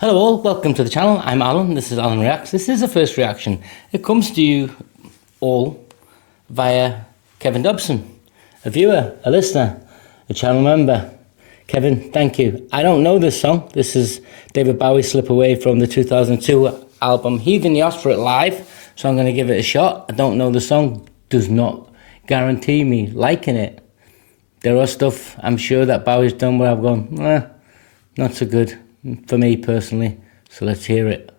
Hello all, welcome to the channel. I'm Alan, this is Alan Reacts. This is the first reaction. It comes to you all via Kevin Dobson, a viewer, a listener, a channel member. Kevin, thank you. I don't know this song. This is David Bowie, Slip Away, from the 2002 album Heaving the Off for It Live, so I'm going to give it a shot. I don't know the song, does not guarantee me liking it. There are stuff I'm sure that Bowie's done where I've gone, not so good for me personally, so let's hear it.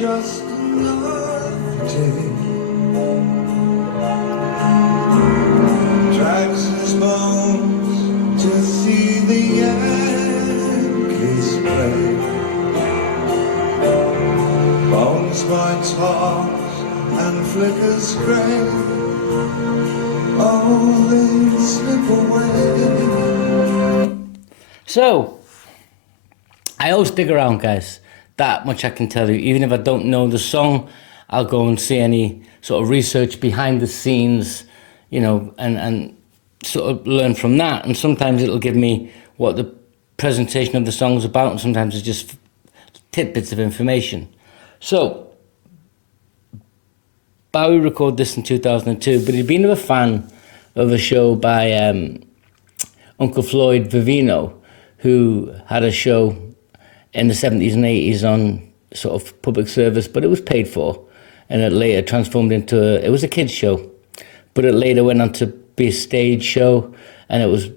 Just another day drags his bones to see the Yankees play. Bones might toss and flickers grey. Oh, they slip away. So, I always stick around, guys. That much I can tell you. Even if I don't know the song, I'll go and see any sort of research behind the scenes, you know, and sort of learn from that. And sometimes it'll give me what the presentation of the song's about, and sometimes it's just tidbits of information. So, Bowie recorded this in 2002, but he'd been a fan of a show by Uncle Floyd Vivino, who had a show in the 70s and 80s on sort of public service, but it was paid for, and it later transformed into it was a kids show, but it later went on to be a stage show, and it was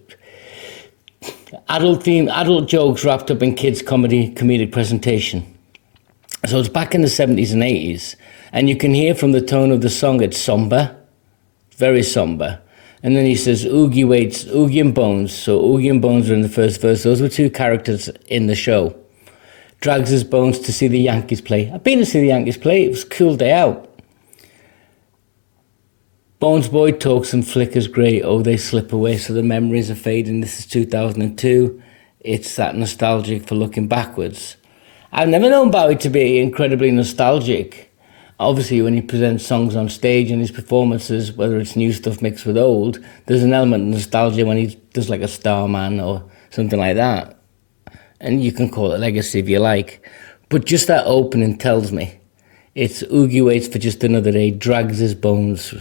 adult jokes wrapped up in kids comedic presentation. So it's back in the 70s and 80s, and you can hear from the tone of the song it's somber, very somber. And then he says Oogie and Bones. So Oogie and Bones are in the first verse. Those were two characters in the show. Drags his bones to see the Yankees play. I've been to see the Yankees play. It was a cool day out. Bones boy talks and flickers grey. Oh, they slip away, so the memories are fading. This is 2002. It's that nostalgic for looking backwards. I've never known Bowie to be incredibly nostalgic. Obviously, when he presents songs on stage and his performances, whether it's new stuff mixed with old, there's an element of nostalgia when he does like a Starman or something like that. And you can call it legacy if you like. But just that opening tells me it's Oogie waits for just another day, drags his bones,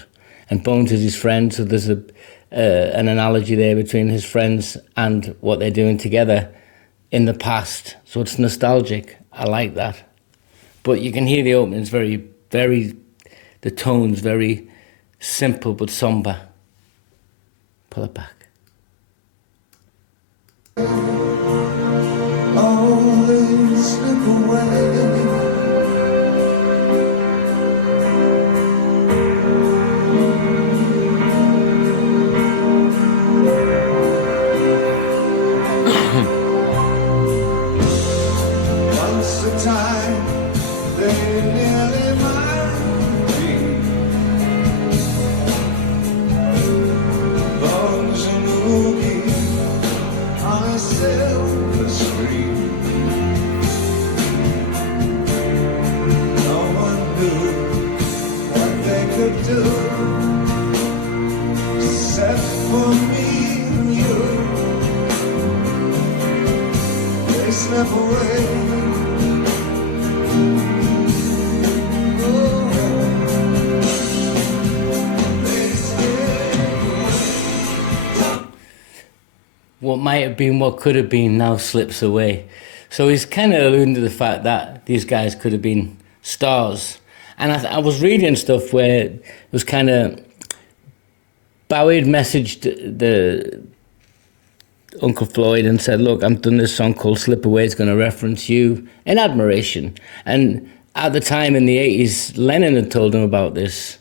and Bones is his friend, so there's an analogy there between his friends and what they're doing together in the past. So it's nostalgic. I like that. But you can hear the opening, it's very, the tone's very simple but somber. Pull it back. Oh, they slip away. Once a time, they nearly might be. Bones and Oogie on a silver screen. No one knew what they could do, except for me and you. They slip away. What might have been, what could have been, now slips away. So he's kind of alluding to the fact that these guys could have been stars. And I was reading stuff where it was kind of, Bowie had messaged the Uncle Floyd and said, look, I'm doing this song called Slip Away. It's going to reference you in admiration. And at the time in the 80s, Lennon had told him about this.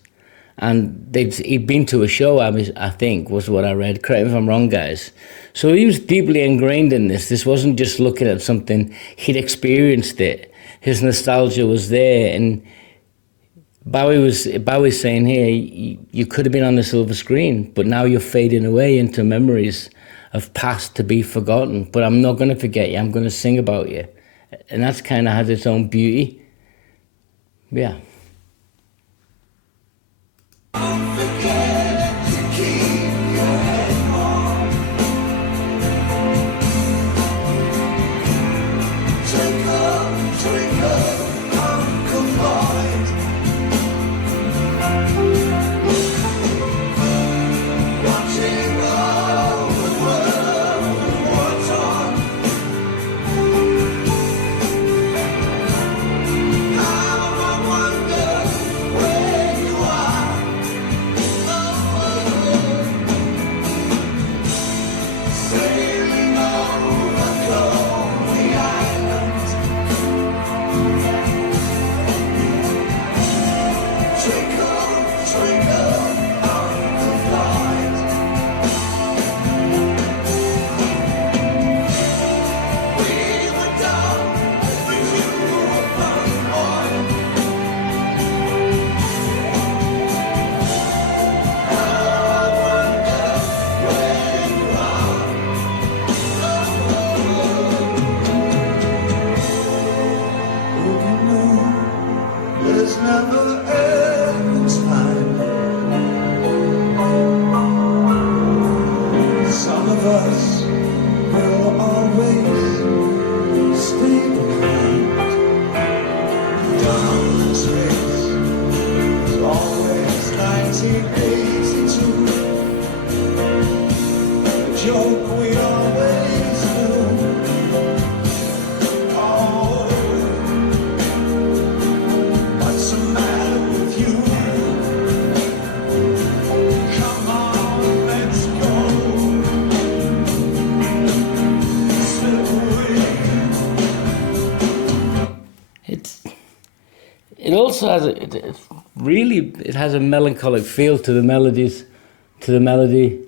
and he'd been to a show, I think, was what I read. Correct me if I'm wrong, guys. So he was deeply ingrained in this. This wasn't just looking at something, he'd experienced it. His nostalgia was there, and Bowie's saying here, you could have been on the silver screen, but now you're fading away into memories of past to be forgotten. But I'm not going to forget you. I'm going to sing about you. And that's kind of has its own beauty. Yeah. Don't forget to keep your head warm. Twinkle, twinkle, Uncle Floyd. Watching all the world war torn. How I wonder where you are. Sailing over lonely islands. Twinkle, twinkle, Uncle Floyd. We were done, but you were fun, boy. I wonder where you are. There's never any time. Some of us will always stay behind. Down the trace is always 1982. The joke we always do. Oh, what's the matter with you? Come on, let's go. Slip away. It also has it has a melancholic feel to the melodies, to the melody.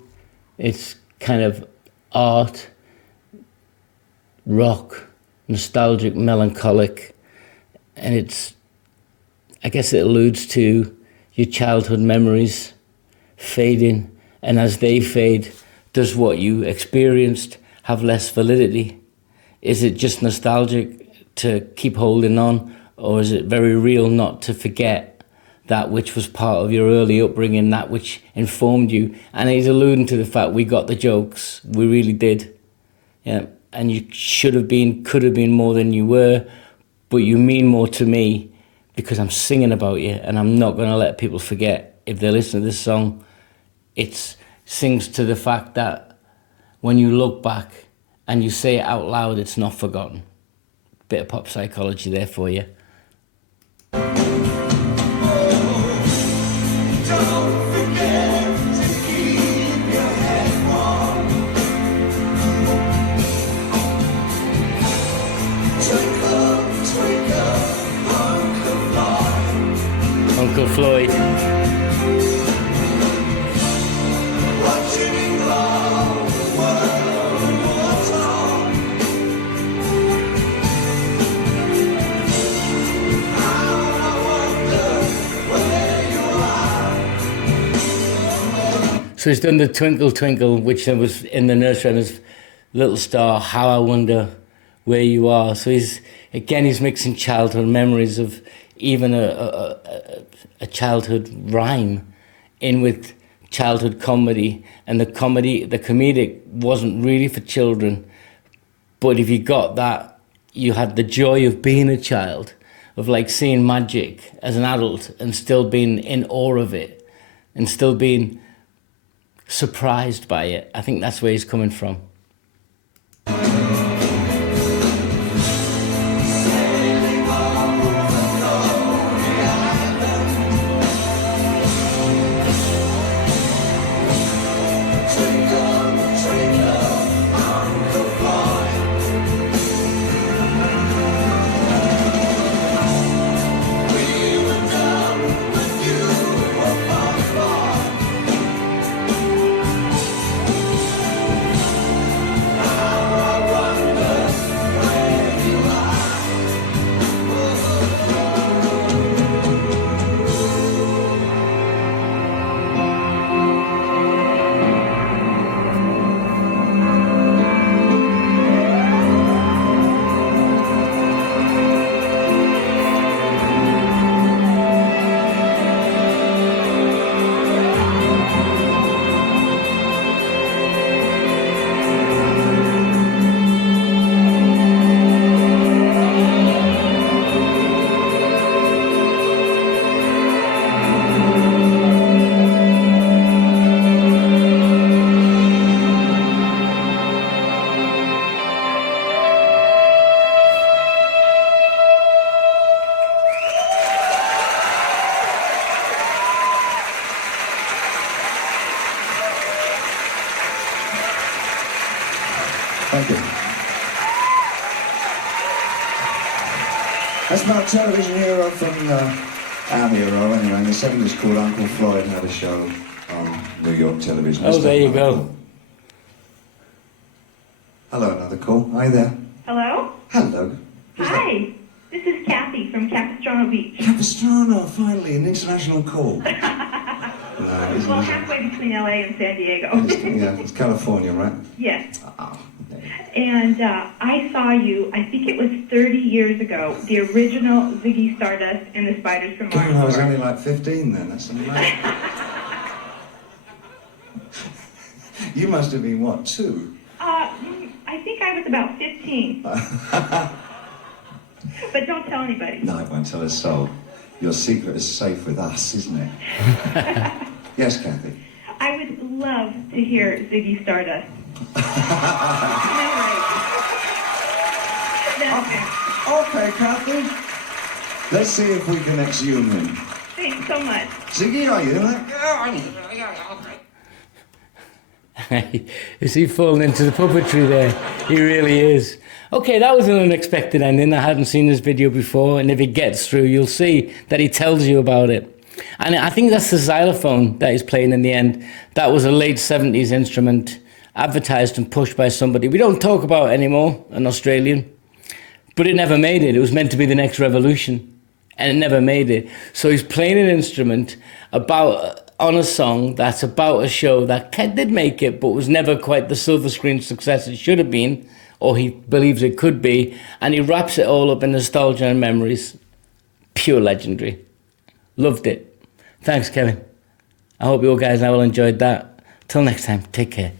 It's kind of art, rock, nostalgic, melancholic, and I guess it alludes to your childhood memories fading, and as they fade, does what you experienced have less validity? Is it just nostalgic to keep holding on, or is it very real not to forget that which was part of your early upbringing, that which informed you? And he's alluding to the fact we got the jokes, we really did. Yeah, and you could have been more than you were, but you mean more to me because I'm singing about you, and I'm not going to let people forget. If they listen to this song, it sings to the fact that when you look back and you say it out loud, it's not forgotten. Bit of pop psychology there for you. Don't forget to keep your head warm. Twinkle, twinkle, Uncle Floyd. Uncle Floyd. Watching all the world war torn. How I wonder where you are. So he's done the Twinkle Twinkle, which was in the Nursery Rhymes, Little Star, How I Wonder Where You Are. So he's mixing childhood memories of even a childhood rhyme in with childhood comedy. And the comedic wasn't really for children. But if you got that, you had the joy of being a child, of like seeing magic as an adult and still being in awe of it and still being surprised by it. I think that's where he's coming from. Thank you. That's my television hero from our hero, anyway. In the 70s called Uncle Floyd, had a show on New York television. Oh, there you go. Hello, another call. Hi there. Hello? Hello. Hi. This is Kathy from Capistrano Beach. Capistrano, finally, an international call. No, isn't Well, it? halfway between LA and San Diego. Yeah, it's California, right? Yes. Oh, And I saw you, I think it was 30 years ago, the original Ziggy Stardust and the Spiders from Mars. I was only like 15 then, that's amazing. You must have been, what, 2? I think I was about 15. But don't tell anybody. No, I won't tell a soul. Your secret is safe with us, isn't it? Yes, Kathy. I would love to hear Ziggy Stardust. No, right. Okay, Kathy. Let's see if we can exhume him. Thanks so much. Ziggy, are you like? Is he falling into the puppetry there? He really is. Okay, that was an unexpected ending. I hadn't seen this video before, and if it gets through, you'll see that he tells you about it. And I think that's the xylophone that he's playing in the end. That was a late 70s instrument, advertised and pushed by somebody we don't talk about anymore, an Australian. But it never made it. It was meant to be the next revolution, and it never made it. So he's playing an instrument on a song that's about a show that did make it, but was never quite the silver screen success it should have been, or he believes it could be, and he wraps it all up in nostalgia and memories. Pure legendary. Loved it. Thanks, Kevin. I hope you all guys now all enjoyed that. Till next time, take care.